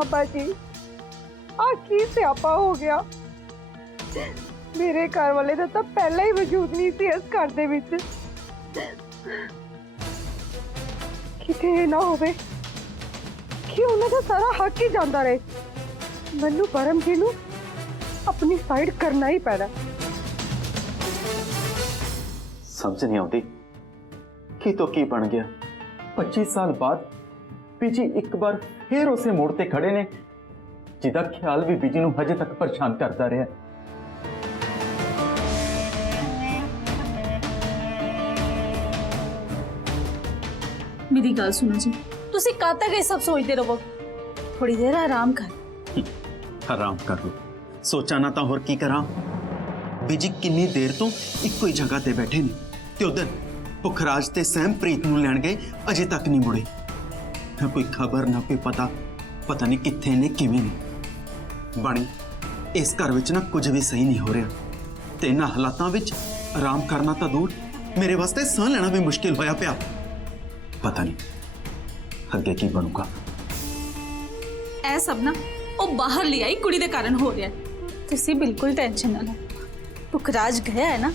बाबा जी आ की स्यापा हो गया। मेरे घर वाले दा तां पहला ही वजूद नहीं सी इस घर दे विच। किते ना होवे कि उन्हां दा सारा हक ही जांदा रहे। मैनू परम जी नू अपनी साइड करना ही पैना। समझ नहीं आती की तो की बन गया। 25 साल बाद बीजी एक बार फिर उसे मोड़ ते खड़े ने जिदा ख्याल भी बीजी नू हजे तक परेशान करता रहा। मेरी गल सुनो जी, तुसी कद तक ये सब सोचते रहो? थोड़ी देर आराम कर। आराम कर लो, सोचा ना तो होर की करा। बीजी किन्नी देर तो इको ही जगह ते बैठे ने ते उधर पुखराज ते सैम प्रीत नू लैण गए, अजे तक नहीं मुड़े। ना कोई खबर ना कोई पता, पता नहीं कित्थे ने किवें ने। बाणी इस घर विच ना कुछ भी सही नहीं हो रहा ते इन्हां हालातां विच आराम करना तो दूर मेरे वास्ते साह लेना भी मुश्किल होया पिया। पता नहीं अगे की बनूगा। ऐ सब ना वो बाहर ले आई कुड़ी दे कारण हो रहा है। तुसी बिल्कुल टेंशन ना लो। पुखराज गया है ना,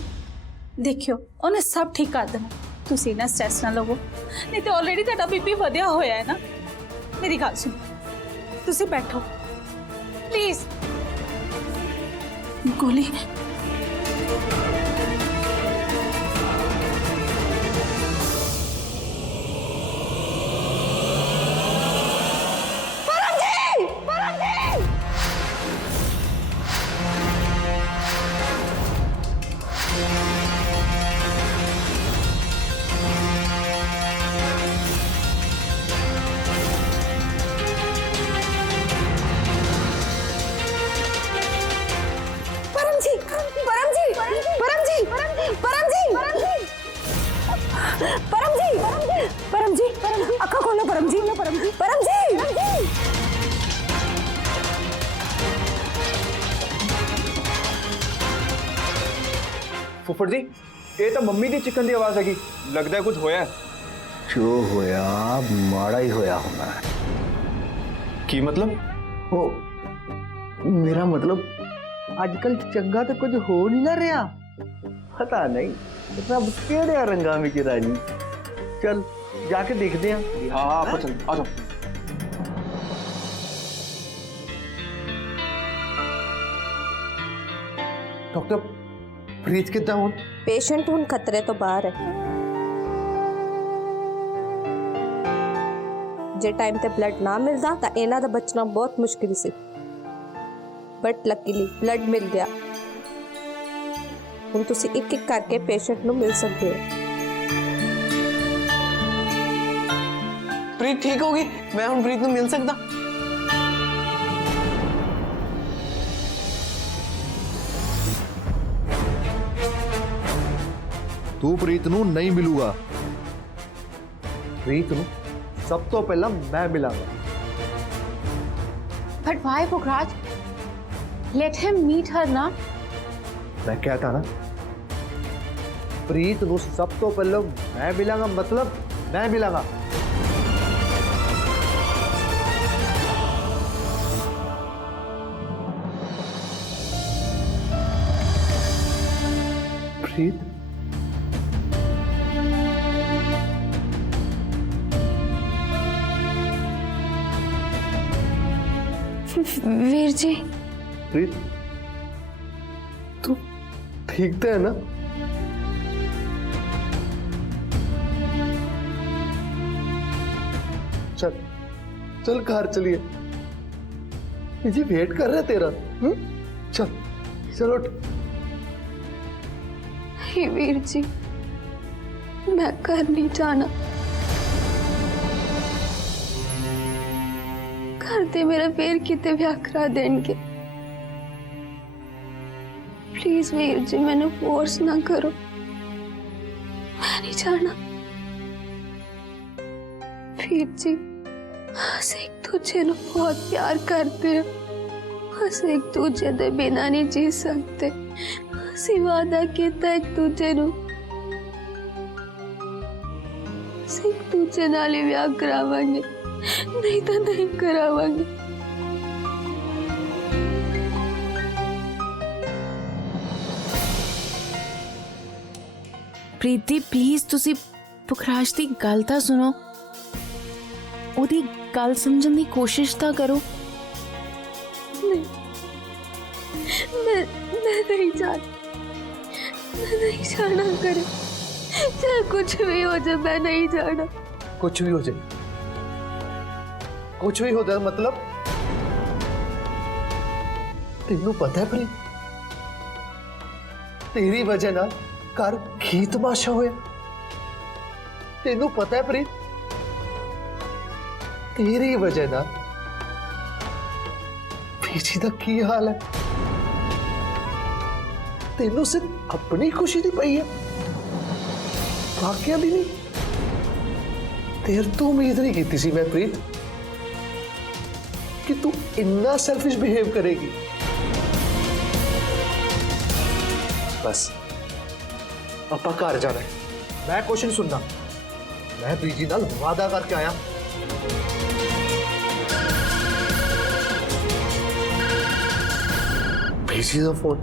देखियो उन्हें सब ठीक कर देना। तुसी ना स्ट्रेस ना लवो, नहीं तो ऑलरेडी तेरा बीपी वधिया होया है ना। मेरी गल सुनो, तुसी बैठो प्लीज। गोली परम जी अखा खोलो। परम जी परम जी। फुफड़ जी ये तो मम्मी की चिकन की आवाज हैगी, लगता है कुछ होया है। जो होया माड़ा ही होया होना है। की मतलब? ओ मेरा मतलब आजकल चंगा तो कुछ हो नहीं ना रहा। पता नहीं सब केड़े रंगा में की रानी। चल जाके देखते हैं। हाँ हाँ आप चल आ जाओ। डॉक्टर प्रीत कितना हूं? पेशेंट हुण खतरे तो बाहर है। जे टाइम ते ब्लड ना मिलता तो इन्हां दा बचना बहुत मुश्किल सी, बट लकीली ब्लड मिल गया। हुण तुसी एक एक करके पेशेंट नूं मिल सकते हो। प्रीत ठीक होगी? मैं हुण प्रीत नूं मिल सकदा? तू प्रीत नूं नहीं मिलूगा। प्रीत नूं सब तो पहला मैं मिलांगा। But why, Pukhraj? Let him meet her ना। मैं कहता ना प्रीत नूं सब तो पहले मैं मिलांगा, मतलब मैं मिलांगा। प्रीत वीर जी प्रीत तू ठीक तो है ना? चल चल घर चलिए, जी वेट कर रहे तेरा। चल चल उठ। हे वीर जी मैं घर नहीं जाना। घर दे मेरा पैर किते ब्याह करा देंगे। प्लीज वीर जी मैंने फोर्स ना करो, मैं नहीं जाना। वीर जी अस एक दूजे को बहुत प्यार करते हैं, अस एक दूजे के बिना नहीं जी सकते। असी वादा किया एक दूजे को, एक दूजे नाल ही ब्याह करावांगे, नहीं तो नहीं करावांगे। ਪ੍ਰੀਤੀ ਪਲੀਜ਼ ਤੁਸੀਂ ਪੁਖਰਾਜ ਦੀ ਗੱਲ ਤਾਂ ਸੁਣੋ, ਉਹਦੀ ਗੱਲ ਸਮਝਣ ਦੀ ਕੋਸ਼ਿਸ਼ ਤਾਂ ਕਰੋ। मैं नहीं जाना करे, चाहे कुछ भी हो जाए मैं नहीं जाना। कुछ भी हो जाए, कुछ भी हो जाए मतलब तेनू पता है प्रीत, तेरी वजह नाल घर की तमाशा होया। तेनू पता है प्रीत, तेरी वजह नाल पीछे दा की हाल है। तेनू सिर्फ अपनी खुशी दी पई है, बाकियां दी नहीं। तेरे तो उम्मीद नहीं की सी मैं प्रीत कि तू इतना सेल्फिश बिहेव करेगी। बस अपा घर जाना है, मैं कुछ नहीं सुनना। मैं बीजी नाल वादा करके आया। बीजी का फोन।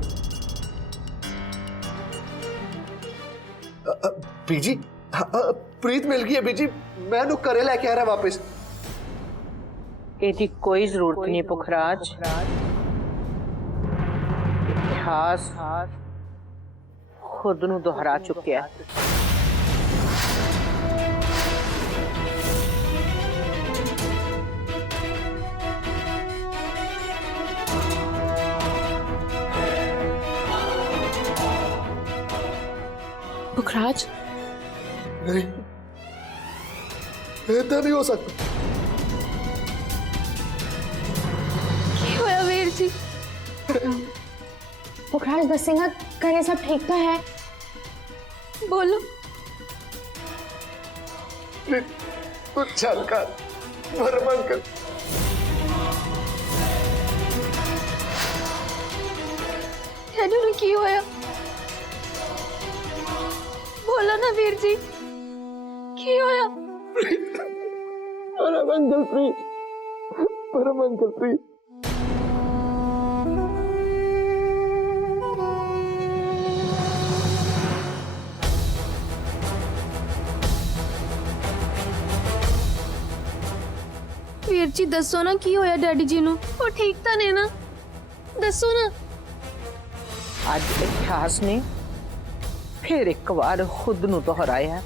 बीजी प्रीत मिल गई है बीजी, मैं उन्हें घरे लेके आ रहा वापस। ਇਹਦੀ ਕੋਈ ਜ਼ਰੂਰਤ ਨਹੀਂ ਪੁਖਰਾਜ। ਇਤਿਹਾਸ ਖੁਦ ਨੂੰ ਦੁਹਰਾ ਚੁੱਕਿਆ ਹੈ। पुखराज नहीं, ऐसा नहीं हो सकता। होया वीर जी? पुखराज दसेगा करे सब ठीक तो है? बोलो। कुछ चल कर मरमन कर। की होया? बोलो ना वीर जी, की होया? परम अंकल प्रीत, परम अंकल प्रीत। वीर जी दसो ना की होया डैडी जी नू? वो ठीक तो नहीं ना? दसो ना। ਅੱਜ ਇਤਿਹਾਸ ਨੇ फिर एक बार खुद नू दोहराया।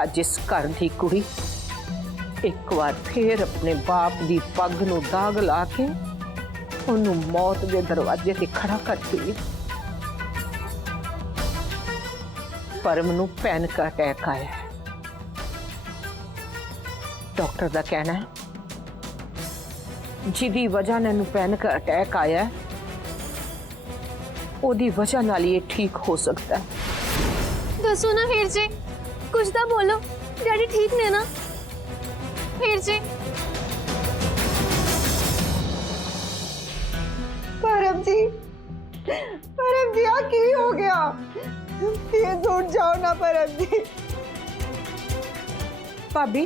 अज इस घर की कुड़ी एक बार फिर अपने बाप की पग नू दाग ला के उन्होंने मौत के दरवाजे ते खड़ा करती है। परम नू पैनिक अटैक आया है। डॉक्टर का कहना है जिदी वजह ने पैनिक अटैक आया है ओदी वजह नाल ये ठीक हो सकता है। दसो ना वीर जी, कुछ तो बोलो। डैडी ठीक ने ना वीर जी? परम जी आ की हो गया? प्लीज उठ जाओ ना परम जी। भाभी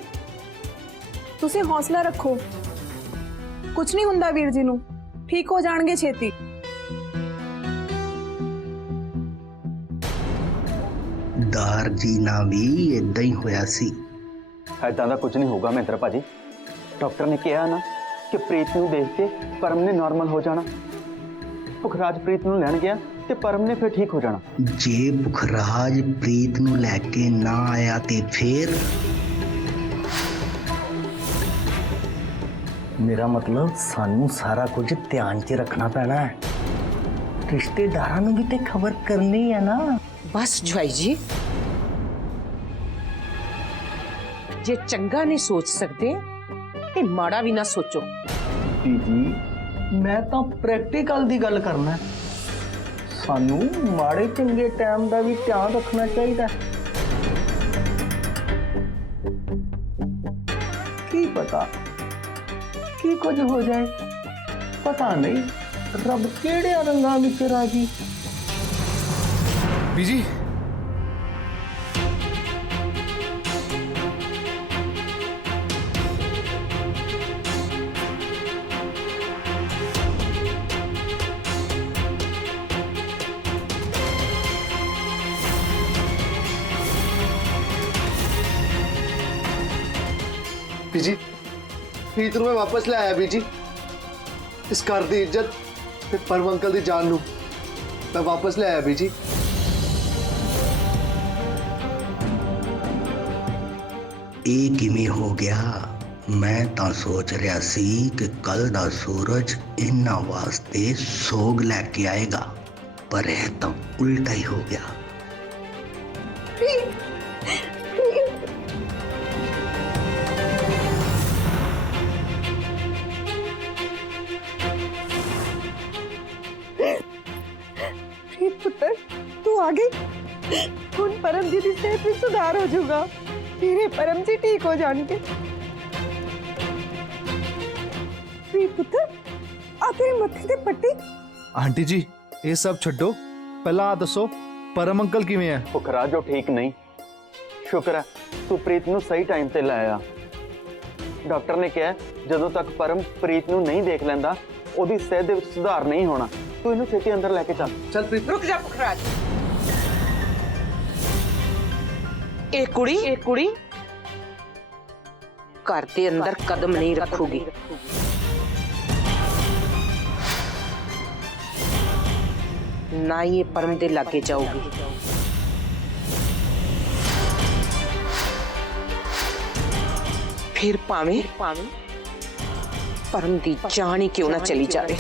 तुसी हौसला रखो, कुछ नहीं हुंदा वीर जी नू, ठीक हो जाणगे छेती। दार जी ना भी इदा ही होया सी। ऐदा का कुछ नहीं होगा महेंद्र भाजी। डॉक्टर ने कहा ना कि प्रीत नू देख के परम ने नॉर्मल हो जाना। पुखराज प्रीत नू लैन गया ते परम ने फिर ठीक हो जाना। जे पुखराज प्रीत नू लैके ना आया ते फिर मेरा मतलब सानू सारा कुछ ध्यान च रखना पैना है। रिश्तेदारां नू भी ते खबर करनी है ना। बस ज्वाई जी, जे चंगा नहीं सोच सकते ते माड़ा भी ना सोचो। जी मैं तो प्रैक्टिकल दी गल करना। सानू माड़े चंगे टाइम का भी ध्यान रखना चाहिए। की पता की कुछ हो जाए, पता नहीं रब केड़े रंगा विच राजी। बीजी बीजी प्रीत ਨੂੰ मैं वापस ले आया बीजी। इस घर की इज्जत ते परम अंकल की जान नू मैं वापस ले आया बीजी। ਇਹ ਕਿਵੇਂ ਹੋ ਗਿਆ? ਮੈਂ ਤਾਂ ਸੋਚ ਰਿਹਾ ਸੀ ਕਿ ਕੱਲ ਦਾ ਸੂਰਜ ਇਹਨਾਂ ਵਾਸਤੇ ਸੋਗ ਲੈ ਕੇ ਆਏਗਾ, ਪਰ ਇਹ ਤਾਂ ਉਲਟਾ ਹੀ ਹੋ ਗਿਆ। प्रीत पुत्र तू आ गई। हुण परम जी की सेहत में सुधार हो जाऊगा। मेरे परम जी ठीक हो जाएंगे। प्रीत पुत्र आ तेरे मत्थे ते पट्टी। आंटी जी ये सब छड्डो, पहला आ दसो परम अंकल किवें है? पुखराज ठीक नहीं। शुक्र है तू प्रीत नू सही टाइम ते लाया। डॉक्टर ने कहा जदों तक परम प्रीत नू नहीं देख लैंदा ओदी सेहत दे विच सुधार नहीं होना। तू इनू छेती अंदर लेके चल। चल प्रीत रुक जा पुखराज। एक कुड़ी घर के अंदर कदम नहीं रखूगी। ना ये परम दे लागे जाऊगी। फिर पावे परम की जान ही क्यों ना चली जाए।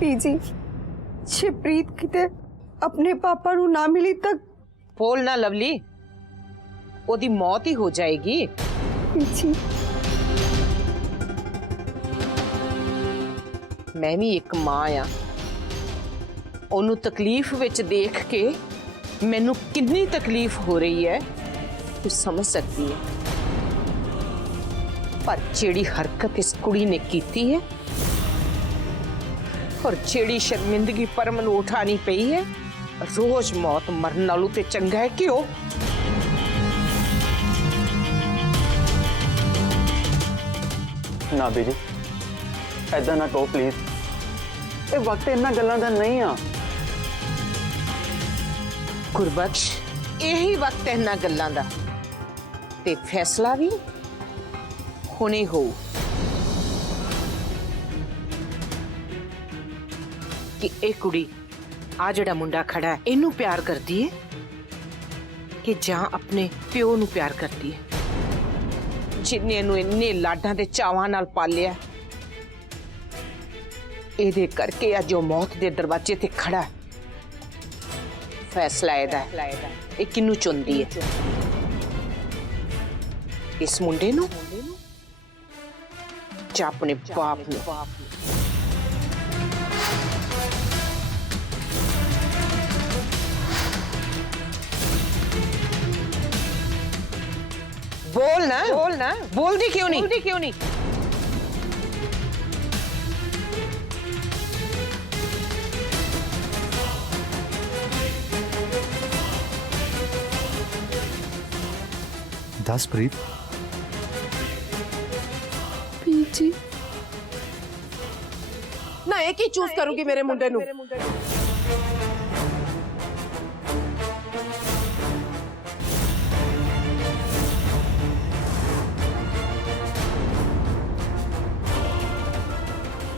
पीजी जे प्रीत किते अपने पापा नू ना मिली तक बोल ना लवली, ओदी मौत ही हो जाएगी। पीजी मैं भी एक मां आ, ओनू तकलीफ विच देख के मैनू कितनी तकलीफ हो रही है तू समझ सकती है। पर जेड़ी हरकत इस कुड़ी ने की है और जेड़ी शर्मिंदगी परम नू उठानी पई है, रोज मौत मरन नालों ते चंगा है कि ना बीजी ऐदा ना कहो प्लीज। ये वक्त इन्हां गल्लां दा नहीं आ। गुरबख्श यही वक्त है इन्हां गल्लां दा ते फैसला भी हुणे हो कि एक कुड़ी आ जड़ा मुंडा खड़ा है इनू प्यार करती है कि जां अपने प्यो नू प्यार करती है, जिन्ने इनू इन्ने लाडां दे चावां नाल पालिया। एदे करके अज जो मौत दे दरवाजे ते खड़ा है। फैसला एदा ए किनू चुनदी है, इस मुंडे नू जां अपने बाप नू। बोल ना बोलती क्यों नहीं? दस प्रीत। पीजी ना एक ही चूज करूंगी मेरे मुंडे नू।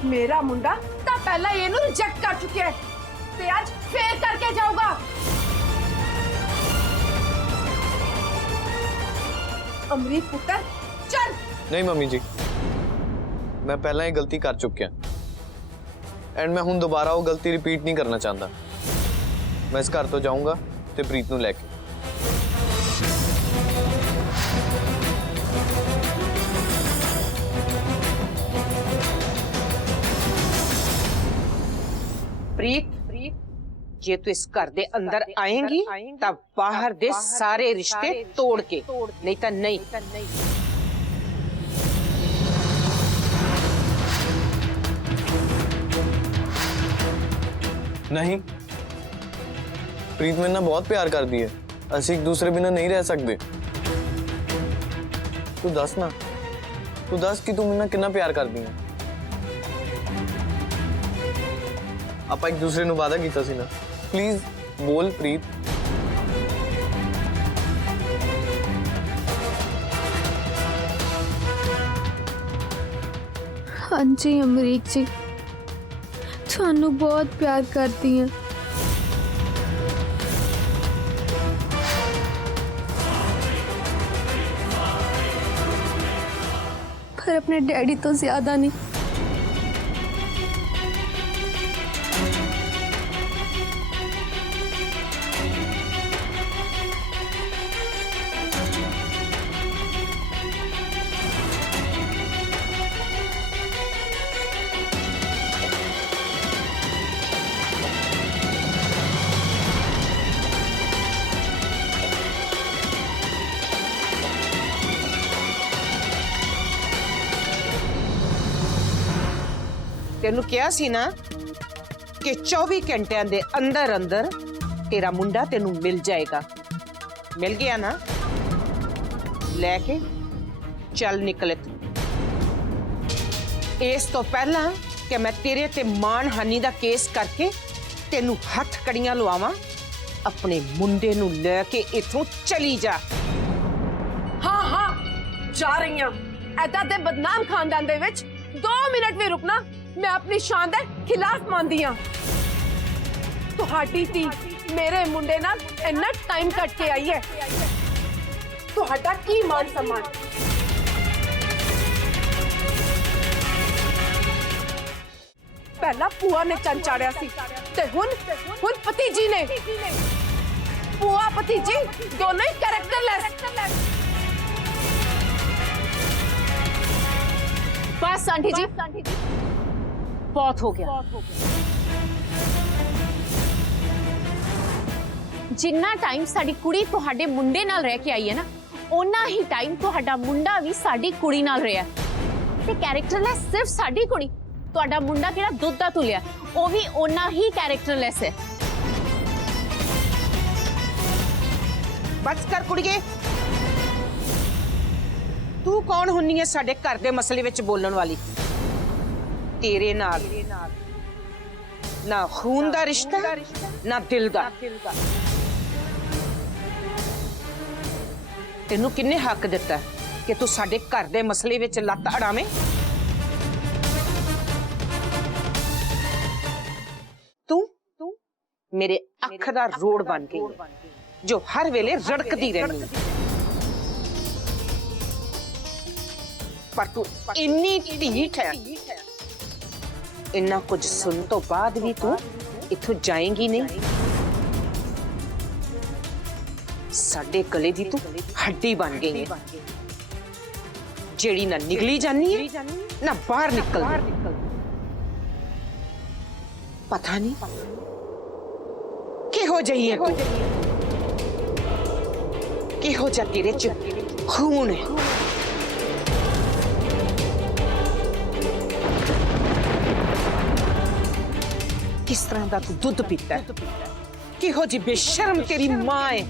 मेरा मुंडा तो पहला ये रिजेक्ट कर चुके हैं ते आज फेर करके जाऊंगा। अमरीत पुत्र चल। नहीं मम्मी जी, मैं पहला ही गलती कर चुकिया एंड मैं हुण दोबारा वो गलती रिपीट नहीं करना चाहता। मैं इस घर तो जाऊंगा ते प्रीत नू लेके। प्रीत जे तू इस घर दे अंदर आएंगी तब बाहर दे सारे रिश्ते तोड़ के, नहीं तो नहीं। नहीं, प्रीत मेरे नाल बहुत प्यार करती है। असीं एक दूसरे बिना नहीं रह सकते। तू दस ना तू दस कि तू मेरे कितना प्यार करदी है। ਆਪਾਂ ਇੱਕ ਦੂਸਰੇ ਨੂੰ ਵਾਅਦਾ ਕੀਤਾ ਸੀ ਨਾ। ਪਲੀਜ਼ ਬੋਲ ਪ੍ਰੀਤ। हाँ जी अमरीक जी, थानू बहुत प्यार करती हैं। पर अपने डैडी तो ज्यादा नहीं। तेनू क्या सी ना कि 24 घंटिया दे अंदर अंदर तेरा मुंडा तेनू मिल जाएगा। मिल गया ना, लेके चल निकले तू। इस तो पहला कि मैं तेरे ते मान हानि दा केस करके तेनू हथ कड़ियां लवावां, अपने मुंडे नू लेके इथों चली जा। हाँ हाँ जा रही हूं। ऐदा दे बदनाम खानदान दे विच 2 मिनट भी रुकना मैं अपनी शान दे खिलाफ मानदी हां। तुहाडी धी मेरे मुंडे नाल इन्ना टाइम कट के आई है, तुहाडा की मान सम्मान। पहला पुआ ने चंद चाड़िया सी ते हुन भतीजी ने। पुआ भतीजी दोनों ही कैरेक्टरलेस। बस आंटी जी, बहुत हो गया। जिन्ना टाइम साडी कुड़ी तुहाडे मुंडे नाल रह के आई है ना, ओना ही टाइम तुहाडा मुंडा भी साडी कुड़ी नाल रहा है। ते कैरेक्टरलेस सिर्फ साडी कुड़ी, तुहाडा मुंडा केड़ा दुध दा तुलिया, ओ भी ओना ही कैरेक्टरलेस है। बस कर कुड़िए, तू कौन हुन्नी है साडे घर दे मसले विच बोलण वाली? तेरे नाल ना खून दा रिश्ता ना दिल दा। तेनू किन्ने हक दिता कि तू साडे घर दे मसले विच लत्त अड़ावें? तू मेरे अख दा रोड़ बन गई है, जो हर वेले रड़कदी रहनी है। पर तू इन्नी ढीठ है, इन्ना कुछ सुन तो बाद भी तू इथों जाएगी नहीं। साडे गले दी तू हड्डी बन गई है, जेड़ी ना निकली जानी है ना बाहर निकल। पता नहीं किहो जही है, किहो जा तेरे च खून है। किस तरह का तू दूध पीता है, किहो जी बेशर्म तेरी मां है।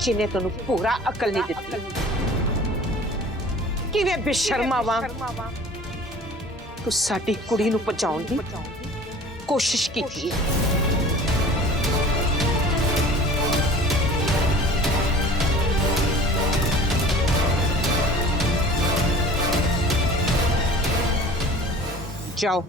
जिन्हें तेनू पूरा अकल नहीं दिती, किवें बेशर्मा वां तू साडी कुड़ी नू बचाउण दी कोशिश कीती है। जाओ